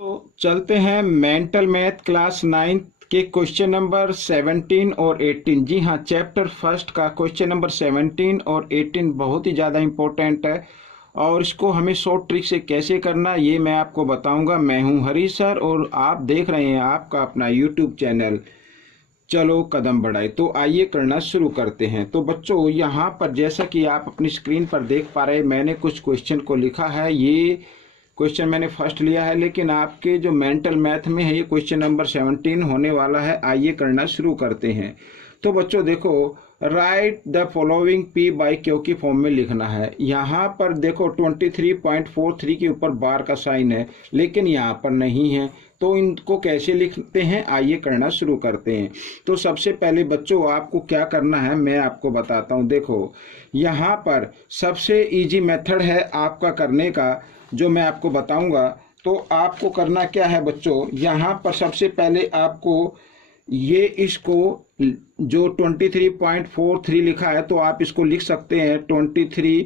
तो चलते हैं मेंटल मैथ क्लास 9 के क्वेश्चन नंबर 17 और 18। जी हाँ, चैप्टर फर्स्ट का क्वेश्चन नंबर 17 और 18 बहुत ही ज़्यादा इम्पोर्टेंट है और इसको हमें शॉर्ट ट्रिक से कैसे करना ये मैं आपको बताऊंगा। मैं हूं हरी सर और आप देख रहे हैं आपका अपना यूट्यूब चैनल चलो कदम बढ़ाए। तो आइए करना शुरू करते हैं। तो बच्चों यहाँ पर जैसा कि आप अपनी स्क्रीन पर देख पा रहे हैं, मैंने कुछ क्वेश्चन को लिखा है। ये क्वेश्चन मैंने फर्स्ट लिया है, लेकिन आपके जो मेंटल मैथ में है ये क्वेश्चन नंबर 17 होने वाला है। आइए करना शुरू करते हैं। तो बच्चों देखो, right the following P by Q की फॉर्म में लिखना है। यहाँ पर देखो 23.43 के ऊपर बार का साइन है, लेकिन यहाँ पर नहीं है। तो इनको कैसे लिखते हैं, आइए करना शुरू करते हैं। तो सबसे पहले बच्चों आपको क्या करना है मैं आपको बताता हूँ। देखो यहाँ पर सबसे इजी मेथड है आपका करने का, जो मैं आपको बताऊंगा। तो आपको करना क्या है बच्चों, यहाँ पर सबसे पहले आपको ये इसको जो 23.43 लिखा है तो आप इसको लिख सकते हैं 23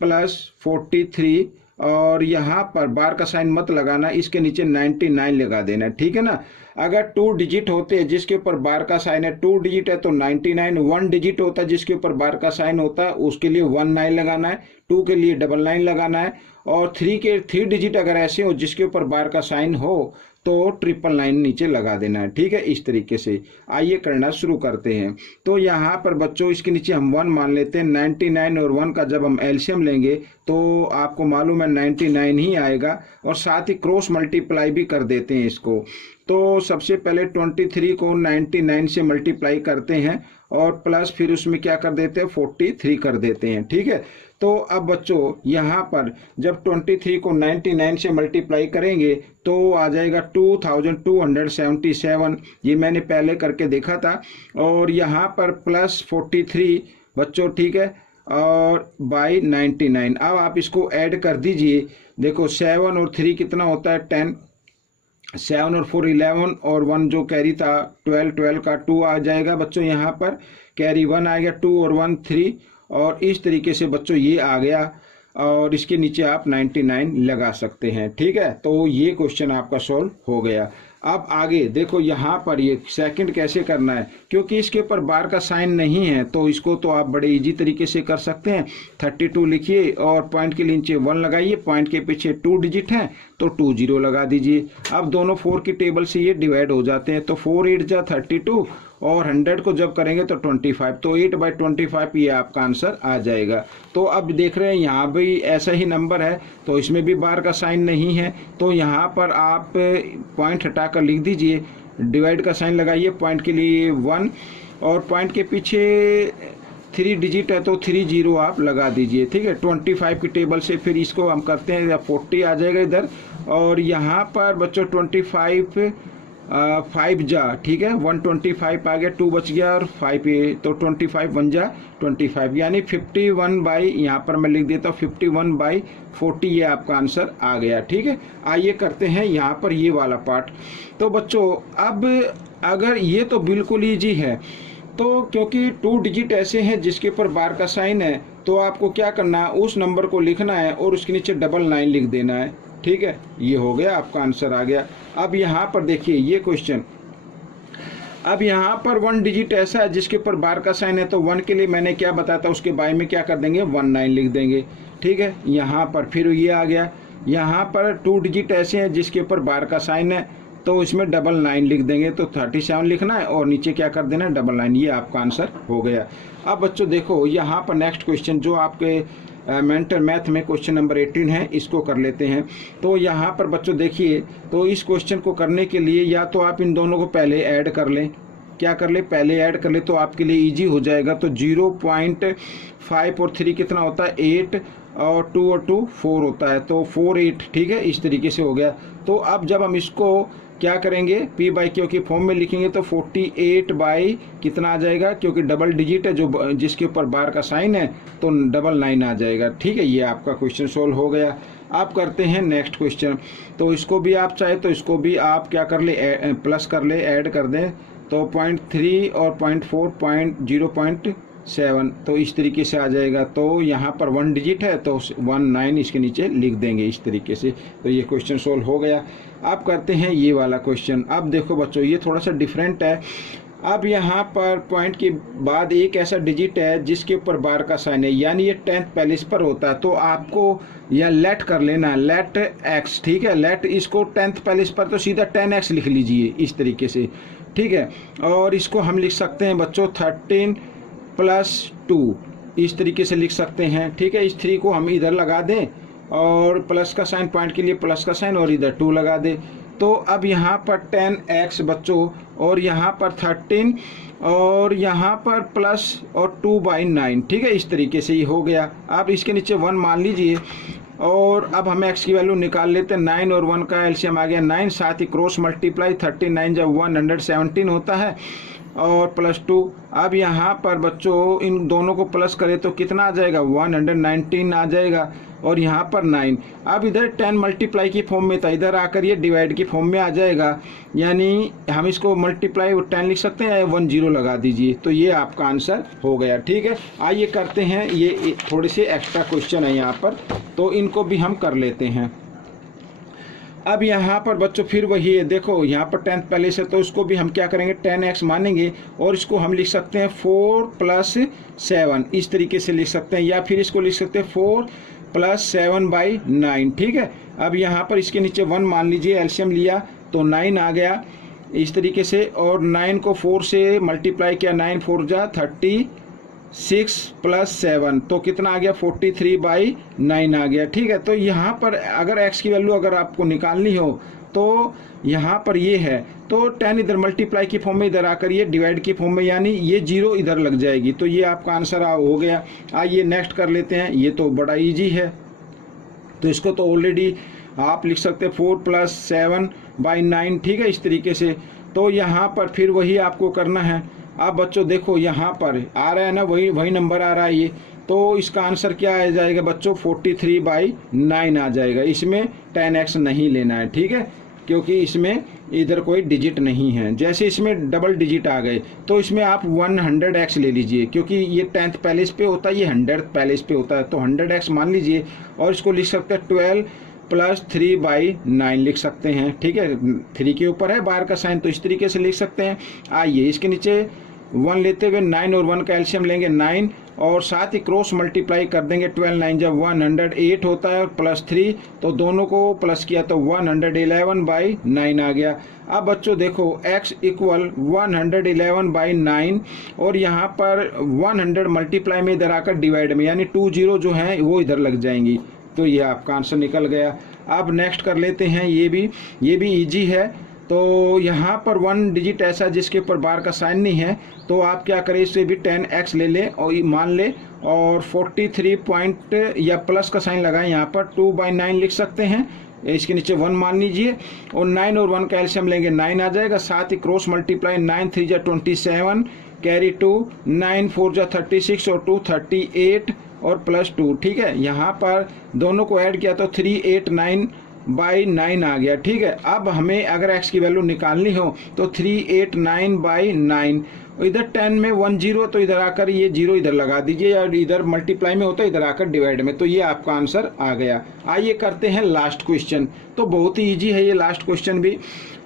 प्लस 43, और यहाँ पर बार का साइन मत लगाना, इसके नीचे 99 लगा देना, ठीक है ना। अगर 2 डिजिट होते हैं जिसके ऊपर बार का साइन है, 2 डिजिट है तो 99, 1 डिजिट होता है जिसके ऊपर बार का साइन होता है उसके लिए 19 लगाना है, 2 के लिए 99 लगाना है, और 3 डिजिट अगर ऐसे हो जिसके ऊपर बार का साइन हो तो 999 नीचे लगा देना है, ठीक है। इस तरीके से आइए करना शुरू करते हैं। तो यहाँ पर बच्चों इसके नीचे हम 1 मान लेते हैं। 99 और 1 का जब हम एलसीएम लेंगे तो आपको मालूम है 99 ही आएगा, और साथ ही क्रॉस मल्टीप्लाई भी कर देते हैं इसको। तो सबसे पहले 23 को 99 से मल्टीप्लाई करते हैं और प्लस फिर उसमें क्या कर देते हैं 43 कर देते हैं, ठीक है। तो अब बच्चों यहाँ पर जब 23 को 99 से मल्टीप्लाई करेंगे तो आ जाएगा 2277। ये मैंने पहले करके देखा था। और यहाँ पर प्लस 43 बच्चों, ठीक है, और बाई 99। अब आप इसको ऐड कर दीजिए। देखो 7 और 3 कितना होता है 10, 7 और 4 11, और 1 जो कैरी था 12, 12 का 2 आ जाएगा बच्चों। यहाँ पर कैरी 1 आएगा, 2 और 1 3, और इस तरीके से बच्चों ये आ गया, और इसके नीचे आप 99 लगा सकते हैं, ठीक है। तो ये क्वेश्चन आपका सॉल्व हो गया। अब आगे देखो यहाँ पर ये सेकंड कैसे करना है, क्योंकि इसके ऊपर बार का साइन नहीं है तो इसको तो आप बड़े इजी तरीके से कर सकते हैं। 32 लिखिए और पॉइंट के नीचे 1 लगाइए, पॉइंट के पीछे 2 डिजिट हैं तो 20 लगा दीजिए। अब दोनों 4 की टेबल से ये डिवाइड हो जाते हैं, तो 4 8 जा 32, और 100 को जब करेंगे तो 25, तो 8/25 ये आपका आंसर आ जाएगा। तो अब देख रहे हैं यहाँ भी ऐसा ही नंबर है, तो इसमें भी बार का साइन नहीं है, तो यहाँ पर आप पॉइंट हटाकर लिख दीजिए, डिवाइड का साइन लगाइए, पॉइंट के लिए 1 और पॉइंट के पीछे 3 डिजिट है तो 30 आप लगा दीजिए, ठीक है। 25 की टेबल से फिर इसको हम करते हैं, 40 आ जाएगा इधर, और यहाँ पर बच्चों 25 5 जा, ठीक है, 125 आ गया, 2 बच गया और 5 ये, तो 25 1 जा 25, यानी 51 बाई, यहाँ पर मैं लिख देता हूँ 51/40, ये आपका आंसर आ गया, ठीक है। आइए करते हैं यहाँ पर ये वाला पार्ट। तो बच्चों अब अगर ये तो बिल्कुल ईजी है, तो क्योंकि 2 डिजिट ऐसे हैं जिसके ऊपर बार का साइन है, तो आपको क्या करना है, उस नंबर को लिखना है और उसके नीचे 99 लिख देना है, ठीक है। ये हो गया, आपका आंसर आ गया। अब यहाँ पर देखिए ये क्वेश्चन, अब यहाँ पर 1 डिजिट ऐसा है जिसके ऊपर बार का साइन है, तो 1 के लिए मैंने क्या बताया था, उसके बाय में क्या कर देंगे 19 लिख देंगे, ठीक है। यहाँ पर फिर ये आ गया। यहाँ पर 2 डिजिट ऐसे हैं जिसके ऊपर बार का साइन है, तो इसमें 99 लिख देंगे, तो 37 लिखना है और नीचे क्या कर देना है 99, ये आपका आंसर हो गया। अब बच्चों देखो यहाँ पर नेक्स्ट क्वेश्चन जो आपके मेंटल मैथ में क्वेश्चन नंबर 18 है, इसको कर लेते हैं। तो यहाँ पर बच्चों देखिए, तो इस क्वेश्चन को करने के लिए या तो आप इन दोनों को पहले ऐड कर लें, क्या कर ले, पहले ऐड कर ले तो आपके लिए इजी हो जाएगा। तो 0.5 और 3 कितना होता है 8, और 2 और 2 4 होता है, तो 4 8, ठीक है, इस तरीके से हो गया। तो अब जब हम इसको क्या करेंगे पी बाई क्यू की फॉर्म में लिखेंगे तो 48 बाई कितना आ जाएगा, क्योंकि डबल डिजिट है जो जिसके ऊपर बार का साइन है, तो 99 आ जाएगा, ठीक है। ये आपका क्वेश्चन सोल्व हो गया। आप करते हैं नेक्स्ट क्वेश्चन। तो इसको भी आप चाहे तो इसको भी आप क्या कर ले, प्लस कर ले, ऐड कर दें, तो 0.3 और 0.4 0.0 7, तो इस तरीके से आ जाएगा। तो यहाँ पर 1 डिजिट है तो 19 इसके नीचे लिख देंगे इस तरीके से। तो ये क्वेश्चन सोल्व हो गया। अब करते हैं ये वाला क्वेश्चन। अब देखो बच्चों, ये थोड़ा सा डिफरेंट है। अब यहाँ पर पॉइंट के बाद एक ऐसा डिजिट है जिसके ऊपर बार का साइन है, यानी ये 10th प्लेस पर होता है। तो आपको यह लेट कर लेना, लेट एक्स, ठीक है। लेट इसको 10th प्लेस पर तो सीधा 10x लिख लीजिए इस तरीके से, ठीक है। और इसको हम लिख सकते हैं बच्चों 13 + 2 इस तरीके से लिख सकते हैं, ठीक है। इस 3 को हम इधर लगा दें और प्लस का साइन, पॉइंट के लिए प्लस का साइन, और इधर 2 लगा दें। तो अब यहाँ पर 10x बच्चों, और यहाँ पर 13, और यहाँ पर प्लस और 2/9, ठीक है। इस तरीके से ये हो गया। अब इसके नीचे 1 मान लीजिए, और अब हमें x की वैल्यू निकाल लेते हैं। 9 और 1 का एलसीएम आ गया 9, साथ ही क्रॉस मल्टीप्लाई 39 जब 117 होता है, और +2। अब यहाँ पर बच्चों इन दोनों को प्लस करें तो कितना आ जाएगा, 119 आ जाएगा, और यहाँ पर 9। अब इधर 10 मल्टीप्लाई की फॉर्म में था, इधर आकर ये डिवाइड की फॉर्म में आ जाएगा, यानी हम इसको मल्टीप्लाई 10 लिख सकते हैं, 10 लगा दीजिए। तो ये आपका आंसर हो गया, ठीक है। आइए करते हैं, ये थोड़े से एक्स्ट्रा क्वेश्चन है यहाँ पर, तो इनको भी हम कर लेते हैं। अब यहाँ पर बच्चों फिर वही है, देखो यहाँ पर 10th प्लेस है तो इसको भी हम क्या करेंगे, 10x मानेंगे, और इसको हम लिख सकते हैं 4 + 7 इस तरीके से लिख सकते हैं, या फिर इसको लिख सकते हैं 4 + 7/9, ठीक है। अब यहाँ पर इसके नीचे 1 मान लीजिए, एलसीएम लिया तो 9 आ गया इस तरीके से, और 9 को 4 से मल्टीप्लाई किया, 9 4 जा 36 + 7 तो कितना आ गया, 43/9 आ गया, ठीक है। तो यहाँ पर अगर x की वैल्यू अगर आपको निकालनी हो तो यहाँ पर ये है, तो 10 इधर मल्टीप्लाई की फॉर्म में, इधर आकर ये डिवाइड की फॉर्म में, यानी ये 0 इधर लग जाएगी। तो ये आपका आंसर हो गया। आइए नेक्स्ट कर लेते हैं। ये तो बड़ा इजी है, तो इसको तो ऑलरेडी आप लिख सकते हैं 4 + 7/9, ठीक है, इस तरीके से। तो यहाँ पर फिर वही आपको करना है। अब बच्चों देखो यहाँ पर आ रहा है ना, वही नंबर आ रहा है ये, तो इसका आंसर क्या आ जाएगा बच्चों, 43/9 आ जाएगा। इसमें 10x नहीं लेना है, ठीक है, क्योंकि इसमें इधर कोई डिजिट नहीं है। जैसे इसमें डबल डिजिट आ गए तो इसमें आप 100x ले लीजिए, क्योंकि ये 10th प्लेस पे होता है, ये 100th प्लेस पे होता है, तो 100x मान लीजिए, और इसको लिख सकते हैं 12 + 3/9 लिख सकते हैं, ठीक है। 3 के ऊपर है बार का साइन, तो इस तरीके से लिख सकते हैं। आइए इसके नीचे 1 लेते हुए 9 और 1 का एलसीएम लेंगे 9, और साथ ही क्रॉस मल्टीप्लाई कर देंगे, 12 9 जब 108 होता है, और +3 तो दोनों को प्लस किया तो 111/9 आ गया। अब बच्चों देखो x = 111/9, और यहाँ पर 100 मल्टीप्लाई में इधर आकर डिवाइड में, यानी 2 0 जो है वो इधर लग जाएंगी। तो ये आपका आंसर निकल गया। अब नेक्स्ट कर लेते हैं, ये भी इजी है। तो यहाँ पर 1 डिजिट ऐसा जिसके ऊपर बार का साइन नहीं है, तो आप क्या करें, इससे भी 10x ले लें और मान लें, और 43 पॉइंट या प्लस का साइन लगाएं, यहाँ पर 2/9 लिख सकते हैं। इसके नीचे 1 मान लीजिए, और 9 और 1 का एलसीएम लेंगे 9 आ जाएगा, साथ ही क्रॉस मल्टीप्लाई 9 3 जा 27 कैरी 2 9 4 जा 36 और 2 38 और +2, ठीक है। यहाँ पर दोनों को ऐड किया तो 389/9 आ गया, ठीक है। अब हमें अगर x की वैल्यू निकालनी हो तो 389/9, इधर 10 में 10 तो इधर आकर ये 0 इधर लगा दीजिए, या इधर मल्टीप्लाई में होता है इधर आकर डिवाइड में, तो ये आपका आंसर आ गया। आइए करते हैं लास्ट क्वेश्चन। तो बहुत ही ईजी है ये लास्ट क्वेश्चन भी।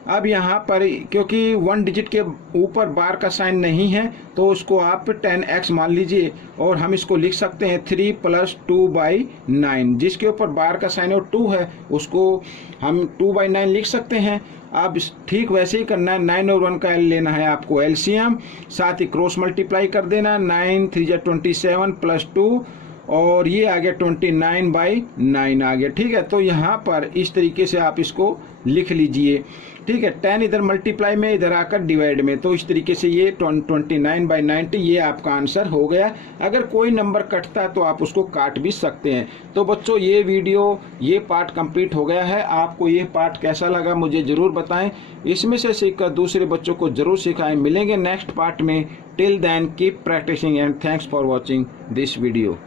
अब यहाँ पर क्योंकि 1 डिजिट के ऊपर बार का साइन नहीं है, तो उसको आप 10x मान लीजिए, और हम इसको लिख सकते हैं 3 + 2/9, जिसके ऊपर बार का साइन और 2 है उसको हम 2/9 लिख सकते हैं। अब ठीक वैसे ही करना है, 9 और 1 का लेना है आपको एलसीएम, साथ ही क्रॉस मल्टीप्लाई कर देना, 9 3 जा 27 +2, और ये आ गया 29/9 आ गया, ठीक है। तो यहाँ पर इस तरीके से आप इसको लिख लीजिए, ठीक है। 10 इधर मल्टीप्लाई में, इधर आकर डिवाइड में, तो इस तरीके से ये 29/90 ये आपका आंसर हो गया। अगर कोई नंबर कटता है तो आप उसको काट भी सकते हैं। तो बच्चों ये वीडियो, ये पार्ट कंप्लीट हो गया है। आपको ये पार्ट कैसा लगा मुझे ज़रूर बताएं, इसमें से सीखकर दूसरे बच्चों को ज़रूर सिखाएं। मिलेंगे नेक्स्ट पार्ट में। Till then keep practising and thanks for watching this video.